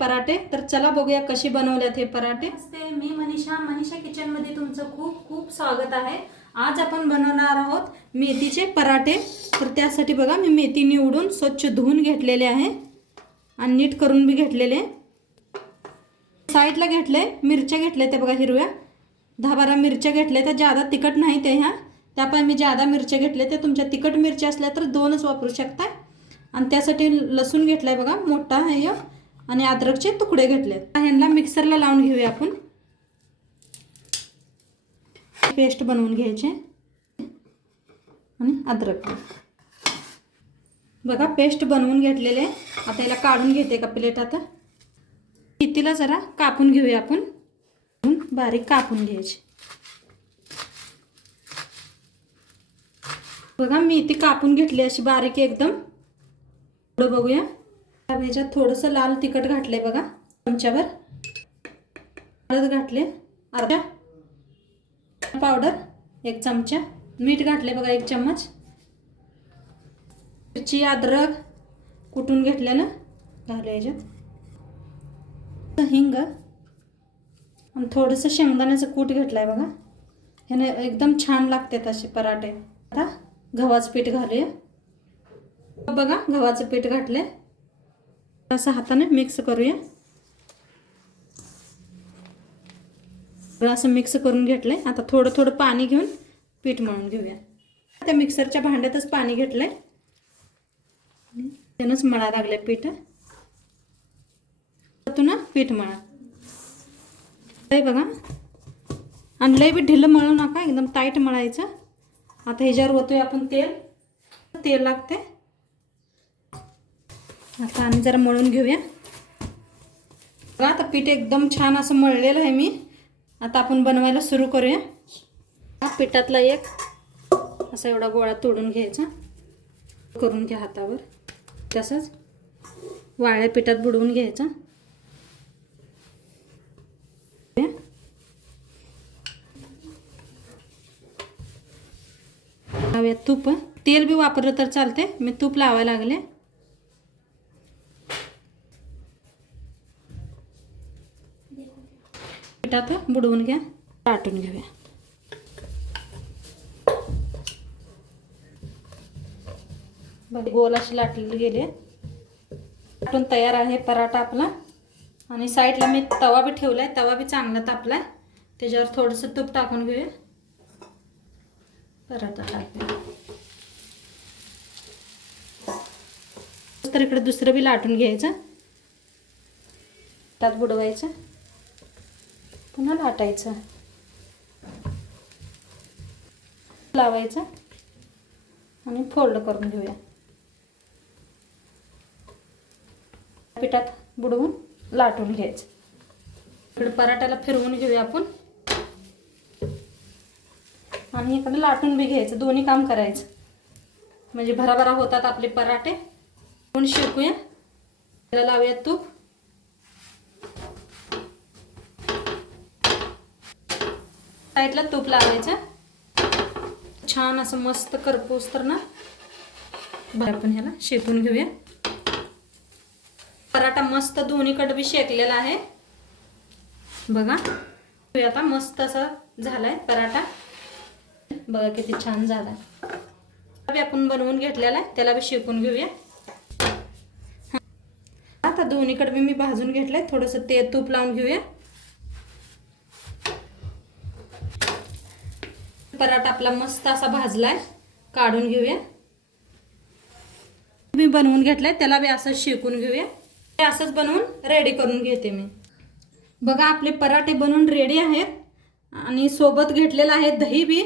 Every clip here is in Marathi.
पराठे। तर चला बघूया कशी बनवल्यात हे पराठे। नमस्ते, मी मनीषा किचन मध्ये तुमचं खूप खूप स्वागत आहे। आज आपण बनवणार आहोत मेथीचे पराठे। तर त्यासाठी बघा मी मेथी निवडून स्वच्छ धुवून घेतलेले आहे आणि नीट करून बी घेतलेले। साईडला घेतले, मिरच्या घेतल्या त्या बघा हिरव्या 10-12 मिरच्या घेतल्या। त्या ज्यादा तिखट नाही ते ह्या, त्यामुळे मी ज्यादा मिरच्या घेतल्या। ते तुमच्या तिखट मिरच्या असल्या तर 2च वापरू शकता। आणि त्यासाठी लसूण घेतलाय बघा मोठा आहे आणि अद्रकचे तुकडे घेतलेत। ह्यांना मिक्सरला लावून घेऊया आपण। पेस्ट बनवून घ्यायचे आणि अद्रक बघा पेस्ट बनवून घेतलेले। आता याला काढून घेते का प्लेटात। मेथीला जरा कापून घेऊया आपण, बारीक कापून घ्यायची। बघा मेथी कापून घेतली अशी बारीक एकदम। थोडं बघूया, ह्याच्यात थोडंसं लाल तिखट घातलंय बघा चमच्यावर, हळद घातले अर्धा पावडर 1 चमचा, मीठ घातले बघा 1 चम्मच, मिरची अद्रक कुटून घेतलेलं घालूया याच्यात, हिंग आणि थोडंसं शेंगदाण्याचं कूट घेतलंय बघा। ह्याने एकदम छान लागतात असे पराठे। आता गव्हाचं पीठ घालूया बघा, गव्हाचं पीठ घातले, असं हाताने मिक्स करूया। असं मिक्स करून घेतलंय। आता थोडं थोडं पाणी घेऊन पीठ मळून घेऊया। त्या मिक्सरच्या भांड्यातच पाणी घेतलंय, त्यानंच मळा लागले पीठ। ना पीठ मळा हे बघा, आणि लय बी ढिलं मळू नका, एकदम टाईट मळायचं। आता ह्याच्यावर होतोय आपण तेल लागते। आता आणि जरा मळून घेऊया बघा। आता पीठ एकदम छान असं मळलेलं आहे मी। आता आपण बनवायला सुरू करूया। पिठातला एक असा एवढा गोळा तोडून घ्यायचा, करून घ्या हातावर, तसंच वाळ्या पिठात बुडवून घ्यायचा। लावूया तूप, तेल बी वापरलं तर चालते, मी तूप लावायला लागले। पिठात बुडवून घ्या, लाटून घेऊया। बघ गोल अशी लाटलेली गेली, लाटून तयार आहे पराठा आपला। आणि साईडला मी तवा बी ठेवलाय, तवा बी चांगला तापलाय, त्याच्यावर थोडंसं तूप टाकून घेऊया, पराठा टाकूया। तर इकडे दुसरं बी लाटून घ्यायचं, त्यात बुडवायचं, पुन्हा लाटायचं, लावायचं आणि फोल्ड करून घेऊया। पिठात बुडवून लाटून घ्यायचं। इकडे पराठ्याला फिरवून घेऊया आपण आणि इकडे लाटून बी घ्यायचं, दोन्ही काम करायचं, म्हणजे भराभरा होतात आपले पराठे। आपण शेकूया, त्याला लावूया तूप, साईडला तूप लावायचं, छान असं मस्त करपूस तर ना। आपण ह्याला शेकून घेऊया। पराठा मस्त दोन्हीकडे बी शेकलेला आहे बघा। आता मस्त असा झालाय पराठा बघा, किती छान झालाय। आपण बनवून घेतलेला आहे, त्याला बी शेकून घेऊया। आता दोन्हीकडे बी मी भाजून घेतलंय, थोडंसं तूप लावून घेऊया। पराठा आपला मस्त असा भाजलाय, काढून घेऊया। मी बनवून घेतलाय, त्याला बी असं शेकून घेऊया। हे असंच बनवून रेडी करून घेते मी बघा। आपले पराठे बनवून रेडी आहेत आणि सोबत घेतलेला आहे दही बी,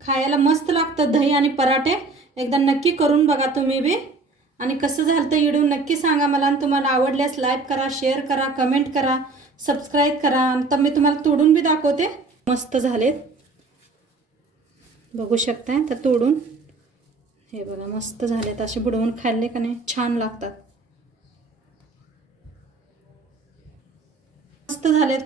खायला मस्त लागतं दही आणि पराठे। एकदा नक्की करून बघा तुम्ही बी, आणि कसं झालं तर व्हिडिओ नक्की सांगा मला। आणि तुम्हाला आवडल्यास लाईक करा, शेअर करा, कमेंट करा, सबस्क्राईब करा। तर मी तुम्हाला तोडून बी दाखवते, मस्त झालेत बघू शकताय। तर तोडून हे बघा मस्त झालेत, असे बुडवून खाल्ले का नाही छान लागतात, मस्त झालेत,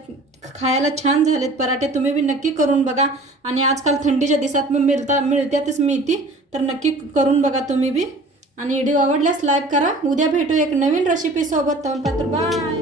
खायला छान झालेत पराठे। तुम्ही बी नक्की करून बघा। आणि आजकाल थंडीच्या दिवसात मिळतातच मेथी, तर नक्की करून बघा तुम्ही बी। आणि व्हिडिओ आवडल्यास लाईक करा। उद्या भेटू एक नवीन रेसिपी सोबत, तर बाय।